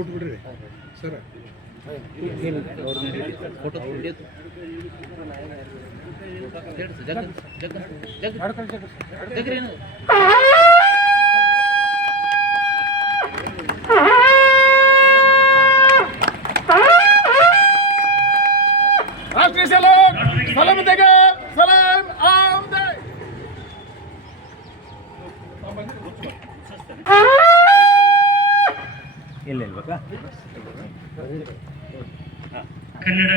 Boot ಬಿಡ್ರಿ sir ಜಗ್ರಿ Kannada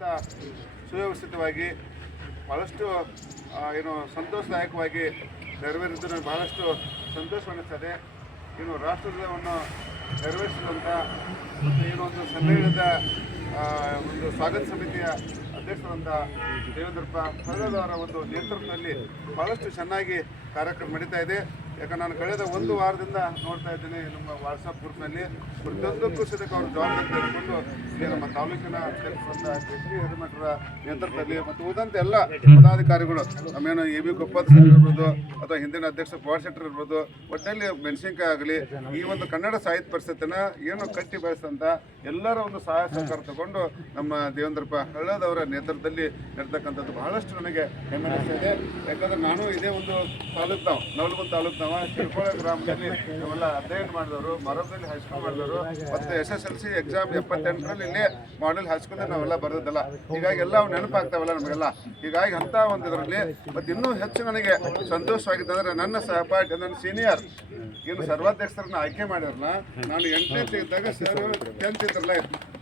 ಸುವ್ಯವಸ್ಥಿತವಾಗಿ ಭಾಳಷ್ಟು ಏನು ಸಂತೋಷದಾಯಕವಾಗಿ ನೆರವೇರಿದ್ದು ನನಗೆ ಬಹಳಷ್ಟು ಸಂತೋಷವನ್ನಿಸ್ತದೆ ಏನು ರಾಷ್ಟ್ರವನ್ನು ನೆರವೇರಿಸಿದಂಥ ಮತ್ತು ಏನು ಒಂದು ಸಮ್ಮೇಳನದ ಒಂದು ಸ್ವಾಗತ ಸಮಿತಿಯ ಅಧ್ಯಕ್ಷರಾದಂಥ ದೇವೇಂದ್ರಪ್ಪ ಹೊರಳದವರ ಒಂದು ನೇತೃತ್ವದಲ್ಲಿ ಭಾಳಷ್ಟು ಚೆನ್ನಾಗಿ ಕಾರ್ಯಕ್ರಮ ನಡೀತಾ ಇದೆ. ಯಾಕಂದ್ರೆ ನಾನು ಕಳೆದ ಒಂದು ವಾರದಿಂದ ನೋಡ್ತಾ ಇದ್ದೀನಿ ನಮ್ಮ ವಾಟ್ಸಪ್ ಗ್ರೂಪ್ನಲ್ಲಿ ಪ್ರತಿಯೊಂದಕ್ಕೂ ಸಹಿತ ಅವರು ಜವಾಬ್ದಾರಿ ತೆಗೆದುಕೊಂಡು ಇಲ್ಲಿ ನಮ್ಮ ತಾಲೂಕಿನ ಅಧ್ಯಕ್ಷರಾದ ಎಸ್ ನೇತೃತ್ವದಲ್ಲಿ ಮತ್ತು ಉಳಿದಂತೆ ಎಲ್ಲ ಪದಾಧಿಕಾರಿಗಳು ನಮ್ಮೇನು ಎ ಬಿ ಗೊಪ್ಪದ ಸರ್ ಇರ್ಬೋದು ಅಥವಾ ಹಿಂದಿನ ಅಧ್ಯಕ್ಷ ಪವಾರ್ ಶೆಟ್ಟರ್ ಇರ್ಬೋದು, ಒಟ್ಟಿನಲ್ಲಿ ಮೆಣಸಿನ್ಕಾಯಿ ಆಗಲಿ, ಈ ಒಂದು ಕನ್ನಡ ಸಾಹಿತ್ಯ ಪರಿಷತ್ತಿನ ಏನು ಕಟ್ಟಿ ಬೆಳೆಸಂತ ಎಲ್ಲರ ಒಂದು ಸಹಾಯ ಸಹಕಾರ ತಗೊಂಡು ನಮ್ಮ ದೇವೇಂದ್ರಪ್ಪ ಹಳ್ಳದವರ ನೇತೃತ್ವದಲ್ಲಿ ಇರ್ತಕ್ಕಂಥದ್ದು ಬಹಳಷ್ಟು ನನಗೆ ಹೆಮ್ಮೆ ಇದೆ ಯಾಕಂದ್ರೆ ನಾನು ಇದೇ ಒಂದು ತಾಲೂಕು ನಾವು ನವಲಗುಂದ ತಾಲೂಕು ನಾವು ಶಿರ್ಕೋಳ ಗ್ರಾಮದಲ್ಲಿ ಇವೆಲ್ಲ ಅಧ್ಯಯನ ಮಾಡಿದವರು, ಮರದಲ್ಲಿ ಹೈಸ್ಕೂಲ್ ಮಾಡಿದವರು, ಮತ್ತೆ S S L C exam ಎಪ್ಪತ್ತೆಂಟರಲ್ಲಿ ಇಲ್ಲೇ ಮಾಡೆಲ್ ಹೈಸ್ಕೂಲ್ ನಾವೆಲ್ಲ ಬರೆದಿದ್ದಲ್ಲ. ಹೀಗಾಗಿ ಎಲ್ಲ ಅವು ನೆನಪಾಗ್ತಾವಲ್ಲ ನಮಗೆಲ್ಲ. ಹೀಗಾಗಿ ಅಂತ ಒಂದು ಇದರಲ್ಲಿ, ಮತ್ತು ಇನ್ನೂ ಹೆಚ್ಚು ನನಗೆ ಸಂತೋಷವಾಗಿದೆ ಅಂದ್ರೆ ನನ್ನ ಸಹಪಾಠಿ, ನನ್ನ ಸೀನಿಯರ್ ಏನು ಸರ್ವಾಧ್ಯಕ್ಷರನ್ನ ಆಯ್ಕೆ ಮಾಡಿರಲ್ಲ ನಾನು ಎಂಟನೇ ತೆಗೆದಾಗ ಸರ್ ಟೆಂತ್ ಇದ್ರಲ್ಲ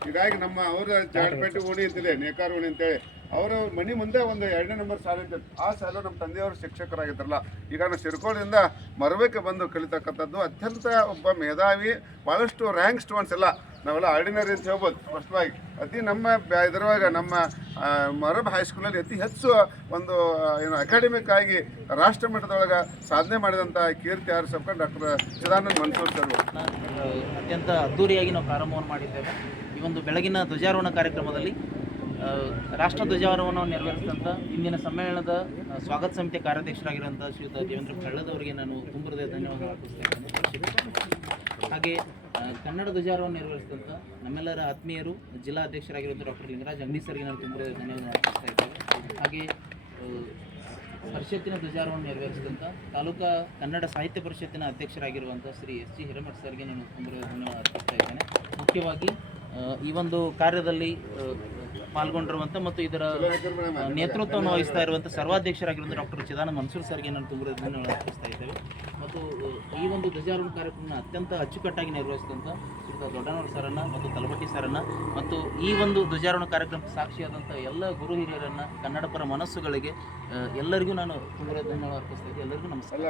ಹೀಗಾಗಿ ನಮ್ಮ ಅವರ ಜಾಡ್ಪೇಟೆ ಓಣಿ ಅಂತಿದೆ, ನೇಕಾರ ಓಣಿ ಅಂತೇಳಿ. ಅವರ ಮನೆ ಮುಂದೆ ಒಂದು ಎರಡನೇ ನಂಬರ್ ಶಾಲೆ ಇತ್ತು. ಆ ಶಾಲೆ ನಮ್ಮ ತಂದೆಯವರು ಶಿಕ್ಷಕರಾಗಿದ್ರಲ್ಲ ಈಗ ನಾನು ಸಿರ್ಕೋಳಿಂದ ಮರಬೇಕೆ ಬಂದು ಕಲಿತಕ್ಕಂಥದ್ದು ಅತ್ಯಂತ ಒಬ್ಬ ಮೇಧಾವಿ ಭಾಳಷ್ಟು ರ್ಯಾಂಕ್ ಸ್ಟೂಡೆಂಟ್ಸ್ ಎಲ್ಲ ನಾವೆಲ್ಲ ಆರ್ಡಿನರಿ ಅಂತ ಹೇಳ್ಬೋದು. ಸ್ಪಷ್ಟವಾಗಿ ಅತಿ ನಮ್ಮ ಇದರೊಳಗೆ ನಮ್ಮ ಮರಬ್ ಹೈಸ್ಕೂಲಲ್ಲಿ ಅತಿ ಹೆಚ್ಚು ಒಂದು ಏನು ಅಕಾಡೆಮಿಕ್ ಆಗಿ ರಾಷ್ಟ್ರ ಮಟ್ಟದೊಳಗೆ ಸಾಧನೆ ಮಾಡಿದಂಥ ಕೀರ್ತಿ ಆರಿಸಪ್ಪ ಡಾಕ್ಟರ್ ಚಿದಾನಂದ್ ಮನ್ಸೂರ್ ಸರ್ ಅತ್ಯಂತ ಅದ್ಧೂರಿಯಾಗಿ ನಾವು ಪ್ರಾರಂಭವನ್ನು ಮಾಡಿದ್ದೇವೆ. ಈ ಒಂದು ಬೆಳಗಿನ ಧ್ವಜಾರೋಹಣ ಕಾರ್ಯಕ್ರಮದಲ್ಲಿ ರಾಷ್ಟ್ರ ಧ್ವಜಾರೋಹಣವನ್ನು ನೆರವೇರಿಸಿದಂಥ ಇಂದಿನ ಸಮ್ಮೇಳನದ ಸ್ವಾಗತ ಸಮಿತಿ ಕಾರ್ಯಾಧ್ಯಕ್ಷರಾಗಿರುವಂಥ ಶ್ರೀಯುತ ದೇವೇಂದ್ರ ಕಳ್ಳದವರಿಗೆ ನಾನು ತುಂಬ ಹೃದಯ ಧನ್ಯವಾದ ಹಾಗೆ ಕನ್ನಡ ಧ್ವಜಾರೋಹಣ ನೆರವೇರಿಸಿದಂಥ ನಮ್ಮೆಲ್ಲರ ಆತ್ಮೀಯರು, ಜಿಲ್ಲಾ ಅಧ್ಯಕ್ಷರಾಗಿರುವಂಥ ಡಾಕ್ಟರ್ ಲಿಂಗರಾಜ್ ಅಂಗಡಿ ಸರ್ಗೆ ನಾನು ತುಂಬ ಹೃದಯ ಧನ್ಯವಾದ ಅರ್ಪಿಸ್ತಾ ಇದ್ದೇವೆ ಹಾಗೆ ಪರಿಷತ್ತಿನ ಧ್ವಜಾರೋಹಣ ನೆರವೇರಿಸಿದಂಥ ತಾಲೂಕಾ ಕನ್ನಡ ಸಾಹಿತ್ಯ ಪರಿಷತ್ತಿನ ಅಧ್ಯಕ್ಷರಾಗಿರುವಂಥ ಶ್ರೀ ಎಸ್ ಜಿ ಹಿರೇಮಠ ಸರ್ಗೆ ನಾನು ತುಂಬ ಧನ್ಯವಾದ ಅರ್ಪಿಸ್ತಾ ಇದ್ದೇನೆ. ಮುಖ್ಯವಾಗಿ ಈ ಒಂದು ಕಾರ್ಯದಲ್ಲಿ ಪಾಲ್ಗೊಂಡಿರುವಂಥ ಮತ್ತು ಇದರ ನೇತೃತ್ವವನ್ನು ವಹಿಸ್ತಾ ಇರುವಂಥ ಸರ್ವಾಧ್ಯಕ್ಷರಾಗಿರುವಂಥ ಡಾಕ್ಟರ್ ಚಿದಾನಂದ ಮನ್ಸೂರ್ ಸರ್ಗೆ ನಾನು ತುಂಬ ಧನ್ಯವಾದ ಅರ್ಪಿಸ್ತಾ ಇದ್ದೇವೆ. ಮತ್ತು ಈ ಒಂದು ಧ್ವಜಾರೋಹಣ ಕಾರ್ಯಕ್ರಮನ ಅತ್ಯಂತ ಅಚ್ಚುಕಟ್ಟಾಗಿ ನಿರ್ವಹಿಸಿದಂಥ ಶ್ರೀ ದೊಡ್ಡನವರ ಸರನ್ನ ಮತ್ತು ತಲಪಟ್ಟಿ ಸರನ್ನ ಮತ್ತು ಈ ಒಂದು ಧ್ವಜಾರೋಹಣ ಕಾರ್ಯಕ್ರಮಕ್ಕೆ ಸಾಕ್ಷಿಯಾದಂಥ ಎಲ್ಲ ಗುರು ಹಿರಿಯರನ್ನ, ಕನ್ನಡಪರ ಮನಸ್ಸುಗಳಿಗೆ ಎಲ್ಲರಿಗೂ ನಾನು ತುಂಬ ಧನ್ಯವಾದ ಅರ್ಪಿಸ್ತಾ ಇದ್ದೆ ಎಲ್ಲರಿಗೂ ನಮಸ್ಕಾರ.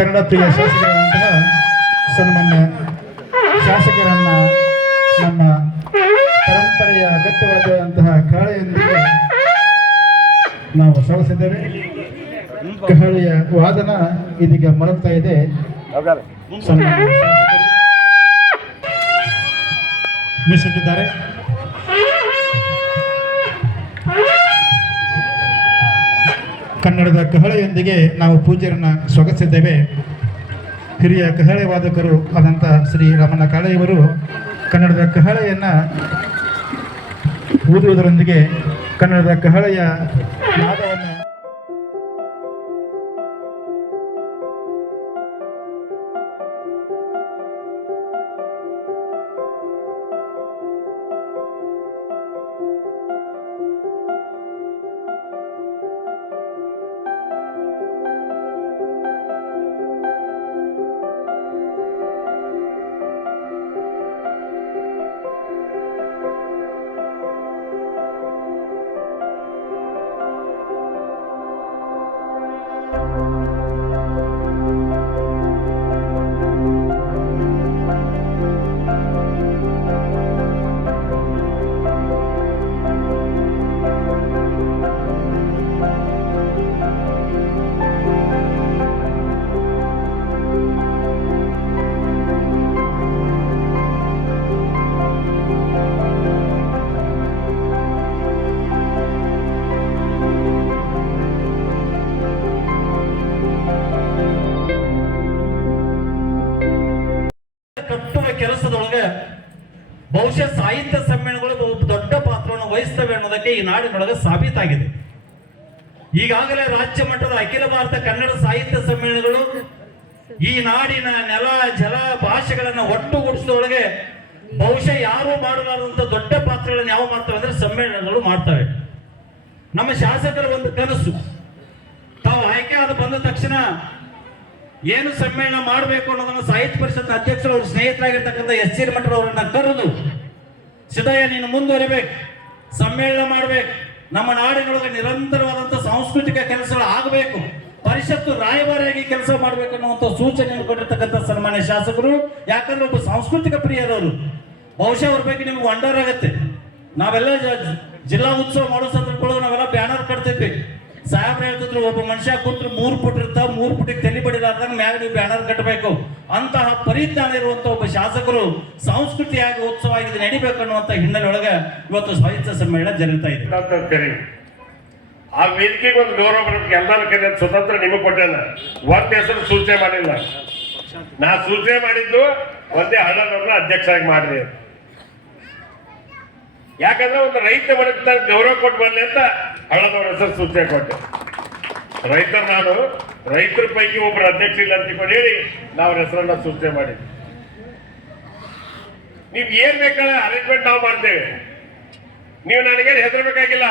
ಕನ್ನಡ ಪ್ರಿಯ ಶಾಸಕರಾದಂತಹ ಸನ್ಮಾನ್ಯ ಶಾಸಕರನ್ನ ನಮ್ಮ ಪರಂಪರೆಯ ಅಗತ್ಯವಾದಂತಹ ಕಾಳೆಯೊಂದಿಗೆ ನಾವು ಸಲ್ಲಿಸಿದ್ದೇವೆ. ಕಹಳೆಯ ವಾದನ ಇದೀಗ ಮರಳ್ತಾ ಇದೆ. ಮೀಸಲಿಟ್ಟಿದ್ದಾರೆ ಕನ್ನಡದ ಕಹಳೆಯೊಂದಿಗೆ ನಾವು ಪೂಜ್ಯರನ್ನ ಸ್ವಾಗತಿಸಿದ್ದೇವೆ. ಹಿರಿಯ ಕಹಳೆ ವಾದಕರು ಆದಂಥ ಶ್ರೀ ರಮಣ ಕಾಳೆಯವರು ಕನ್ನಡದ ಕಹಳೆಯನ್ನ ಊದುವುದರೊಂದಿಗೆ ಕನ್ನಡದ ಕಹಳೆಯ ಕೆಲಸದೊಳಗೆ ಬಹುಶಃ ಸಾಹಿತ್ಯ ಸಮ್ಮೇಳನಗಳು ದೊಡ್ಡ ಪಾತ್ರವನ್ನು ವಹಿಸ್ತವೆ ಅನ್ನೋದಕ್ಕೆ ಈ ನಾಡಿನೊಳಗೆ ಸಾಬೀತಾಗಿದೆ. ಈಗಾಗಲೇ ರಾಜ್ಯ ಮಟ್ಟದ ಅಖಿಲ ಭಾರತ ಕನ್ನಡ ಸಾಹಿತ್ಯ ಸಮ್ಮೇಳನಗಳು ಈ ನಾಡಿನ ನೆಲ, ಜಲ ಭಾಷೆಗಳನ್ನ ಒಟ್ಟುಗೂಡಿಸಿದೊಳಗೆ ಬಹುಶಃ ಯಾರು ಮಾಡಲಾರದಂತ ದೊಡ್ಡ ಪಾತ್ರಗಳನ್ನು ಯಾವ ಮಾಡ್ತವೆ ಅಂದ್ರೆ ಸಮ್ಮೇಳನಗಳು ಮಾಡ್ತವೆ. ನಮ್ಮ ಶಾಸಕರ ಒಂದು ಕನಸು. ತಾವು ಆಯ್ಕೆ ಆದ ಬಂದ ತಕ್ಷಣ ಏನು ಸಮ್ಮೇಳನ ಮಾಡಬೇಕು ಅನ್ನೋದನ್ನು ಸಾಹಿತ್ಯ ಪರಿಷತ್ ಅಧ್ಯಕ್ಷರು ಅವ್ರ ಸ್ನೇಹಿತರಾಗಿರ್ತಕ್ಕಂಥ ಎಸ್ ಸಿ ಮಠರ್ ಅವರನ್ನ ಕರೆದು, ಸಿದ್ದಯ್ಯ, ನೀನು ಮುಂದುವರಿಬೇಕು, ಸಮ್ಮೇಳನ ಮಾಡಬೇಕು, ನಮ್ಮ ನಾಡಿನೊಳಗೆ ನಿರಂತರವಾದಂಥ ಸಾಂಸ್ಕೃತಿಕ ಕೆಲಸಗಳು ಆಗಬೇಕು, ಪರಿಷತ್ತು ರಾಯಭಾರಿಯಾಗಿ ಕೆಲಸ ಮಾಡಬೇಕು ಅನ್ನುವಂಥ ಸೂಚನೆಯನ್ನು ಕೊಟ್ಟಿರ್ತಕ್ಕಂಥ ಸನ್ಮಾನ್ಯ ಶಾಸಕರು, ಯಾಕಂದ್ರೆ ಒಬ್ಬ ಸಾಂಸ್ಕೃತಿಕ ಪ್ರಿಯರವರು ಬಹುಶಃ ಅವ್ರ ಬಗ್ಗೆ ನಿಮ್ಗೆ ವಂಡರ್ ಆಗತ್ತೆ. ನಾವೆಲ್ಲ ಜಿಲ್ಲಾ ಉತ್ಸವ ಮಾಡೋ ಸಂದರ್ಭಗಳು ನಾವೆಲ್ಲ ಬ್ಯಾನರ್ ಕಟ್ತಿದ್ವಿ. ಸಾಹೇಬ್ರು ಹೇಳ್ತಿದ್ರು, ಒಬ್ಬ ಮನುಷ್ಯ ಕೂತ್ರು ಮೂರು ಫುಟ್ ಇರ್ತಾವ, ಮೂರು ಫುಟಿಗೆ ತಲೆ ಆದಂಗ ಮ್ಯಾಗ ನೀವು ಬ್ಯಾನರ್ ಕಟ್ಟಬೇಕು ಅಂತಹ ಪರಿಜ್ಞಾನ ಇರುವಂತ ಒಬ್ಬ ಶಾಸಕರು ಸಂಸ್ಕೃತಿಯಾಗಿ ಉತ್ಸವ ಆಗಿ ಇದು ನಡಿಬೇಕು ಅನ್ನುವಂತ ಹಿನ್ನೆಲೆ ಒಳಗೆ ಇವತ್ತು ಸಾಹಿತ್ಯ ಸಮ್ಮೇಳನ ಜರುಗುತ್ತಾ ಇದೆ. ಆ ವೇದಿಕೆಗೆ ಒಂದು ಗೌರವ ಬರೋದಕ್ಕೆ ಎಲ್ಲರೂ ಕರಿ ಸ್ವತಂತ್ರ ನಿಮಗೆ ಕೊಟ್ಟೆನ ಒಂದ್ ಹೆಸರು ಸೂಚನೆ ಮಾಡಿಲ್ಲ. ನಾ ಸೂಚನೆ ಮಾಡಿದ್ದು ಒಂದೇ ಹಣದವ್ರನ್ನ ಅಧ್ಯಕ್ಷರಾಗಿ ಅಂತ. ಯಾಕಂದ್ರೆ ಒಂದು ರೈತ ವರ್ಗದ ಗೌರವ ಕೊಟ್ಟು ಬರ್ಲಿ ಅಂತ ಹಳ್ಳದವ್ರ ಹೆಸರು ಸೂಚನೆ ಕೊಟ್ಟೆ. ರೈತರ ನಾನು, ರೈತರ ಪೈಕಿ ಒಬ್ಬರು ಅಧ್ಯಕ್ಷ ಇಲ್ಲ ಅಂತ ಹೇಳಿ ನಾವು ಹೆಸರನ್ನ ಸೂಚನೆ ಮಾಡಿದ್ವಿ. ನೀವ್ ಏನ್ ಬೇಕಾದ್ರೆ ಅರೇಂಜ್ಮೆಂಟ್ ನಾವು ಮಾಡ್ತೇವೆ. ನೀವು ನನಗೆ ಹೆದರ್ಬೇಕಾಗಿಲ್ಲ.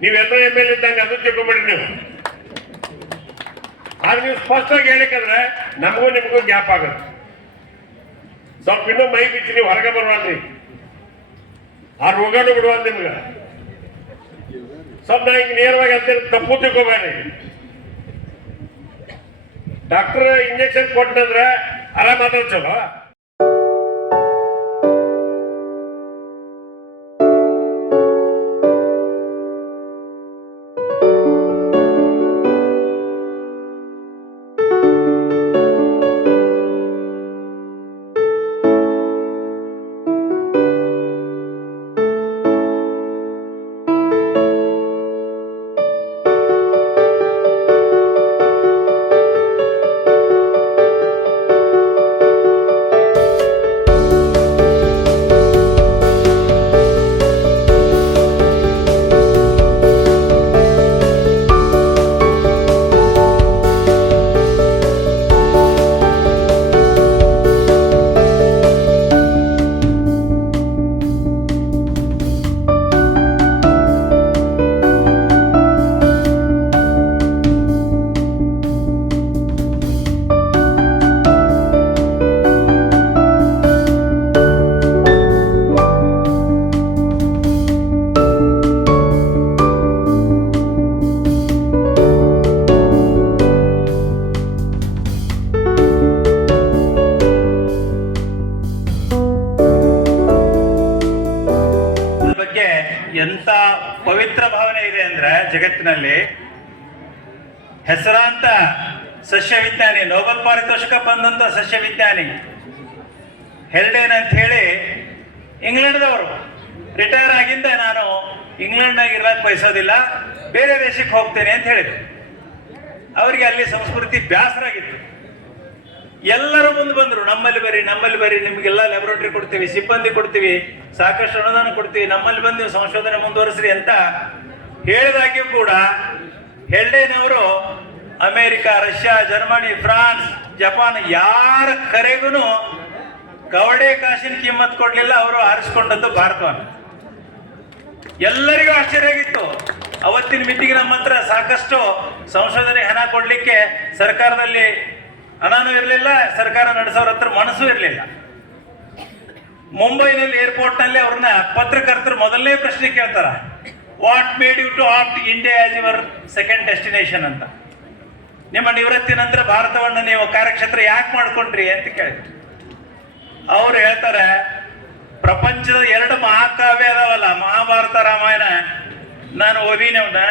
ನೀವೆಲ್ಲರೂ ಎಂ ಎಲ್ ಇದ್ದಂಗೆ ಅದು ತಿಳ್ಕೊಂಬಿಡ್ರಿ ನೀವು. ಆದ್ರೆ ನೀವು ಸ್ಪಷ್ಟವಾಗಿ ಹೇಳಿಕಂದ್ರೆ ನಮಗೂ ನಿಮಗೂ ಗ್ಯಾಪ್ ಆಗುತ್ತೆ. ಸ್ವಲ್ಪ ಇನ್ನೂ ಮೈ ಬಿಚ್ಚಿ ನೀವು ಹೊರಗೆ ಬರ್ಬಾರ್ದ್ರಿ ಆ ರೋಗಾನು ಬಿಡುವಂತ ನಿಮ್ಗೆ. ಸ್ವಲ್ಪ ನೇರವಾಗಿ ಅಂತ ತಪ್ಪು ತಿಳ್ಕೊಬೇಡಿ ಡಾಕ್ಟರ್ ಇಂಜೆಕ್ಷನ್ ಕೊಟ್ಟಂದ್ರೆ ಆರಾಮಾದ್ರೆ ಚಲೋ. ಪವಿತ್ರ ಭಾವನೆ ಇದೆ ಅಂದ್ರೆ ಜಗತ್ತಿನಲ್ಲಿ ಹೆಸರಾಂತ ಸಸ್ಯ ವಿಜ್ಞಾನಿ ನೋಬೆಲ್ ಪಾರಿತೋಷಕ ಬಂದಂತ ಸಸ್ಯ ವಿಜ್ಞಾನಿ ಹೆಲ್ಡೇನ್ ಅಂತ ಹೇಳಿ ಇಂಗ್ಲೆಂಡ್ದವರು. ರಿಟೈರ್ ಆಗಿಂದ ನಾನು ಇಂಗ್ಲೆಂಡ್ನಾಗ ಇರ್ಲಕ್ಕೆ ಬಯಸೋದಿಲ್ಲ, ಬೇರೆ ದೇಶಕ್ಕೆ ಹೋಗ್ತೇನೆ ಅಂತ ಹೇಳಿದ್ರು. ಅವರಿಗೆ ಅಲ್ಲಿ ಸಂಸ್ಕೃತಿ ಬೇಸರಾಗಿತ್ತು ಎಲ್ಲರೂ ಮುಂದೆ ಬಂದರು. ನಮ್ಮಲ್ಲಿ ಬರ್ರಿ ನಮ್ಮಲ್ಲಿ ಬರ್ರಿ. ನಿಮಗೆಲ್ಲ ಲ್ಯಾಬೊರೇಟರಿ ಕೊಡ್ತೀವಿ, ಸಿಬ್ಬಂದಿ ಕೊಡ್ತೀವಿ, ಸಾಕಷ್ಟು ಅನುದಾನ ಕೊಡ್ತೀವಿ. ನಮ್ಮಲ್ಲಿ ಬಂದು ನೀವು ಸಂಶೋಧನೆ ಮುಂದುವರಿಸ್ರಿ ಅಂತ ಹೇಳಿದಾಗ್ಯೂ ಕೂಡ ಹೆಲ್ಡೇನವರು America, Russia, Germany, France, Japan ಯಾರ ಕರೆಗೂ ಕವಡೆ ಕಾಸಿನ ಕಿಮ್ಮತ್ ಕೊಡ್ಲಿಲ್ಲ. ಅವರು ಆರಿಸ್ಕೊಂಡದ್ದು ಭಾರತವನ್ನು. ಎಲ್ಲರಿಗೂ ಆಶ್ಚರ್ಯ ಆಗಿತ್ತು. ಅವತ್ತಿನ ಮಿತಿಗೆ ನಮ್ಮ ಹತ್ರ ಸಾಕಷ್ಟು ಸಂಶೋಧನೆ ಹಣ ಕೊಡ್ಲಿಕ್ಕೆ ಸರ್ಕಾರದಲ್ಲಿ ಹಣನೂ ಇರಲಿಲ್ಲ, ಸರ್ಕಾರ ನಡೆಸೋರ ಹತ್ರ ಮನಸ್ಸು ಇರಲಿಲ್ಲ. ಮುಂಬೈನಲ್ಲಿ ಏರ್ಪೋರ್ಟ್ನಲ್ಲಿ ಅವ್ರನ್ನ ಪತ್ರಕರ್ತರು ಮೊದಲನೇ ಪ್ರಶ್ನೆ ಕೇಳ್ತಾರ. What made you to opt India as your second destination ಅಂತ. ನಿಮ್ಮ ನಿವೃತ್ತಿ ನಂತರ ಭಾರತವನ್ನು ನೀವು ಕಾರ್ಯಕ್ಷೇತ್ರ ಯಾಕೆ ಮಾಡ್ಕೊಂಡ್ರಿ ಅಂತ ಕೇಳಿದ್ರು. ಅವ್ರು ಹೇಳ್ತಾರೆ, ಪ್ರಪಂಚದ ಎರಡು ಮಹಾಕಾವ್ಯ ಅದಾವಲ್ಲ, ಮಹಾಭಾರತ ರಾಮಾಯಣ. ನಾನು ಓದಿನವನ್ನ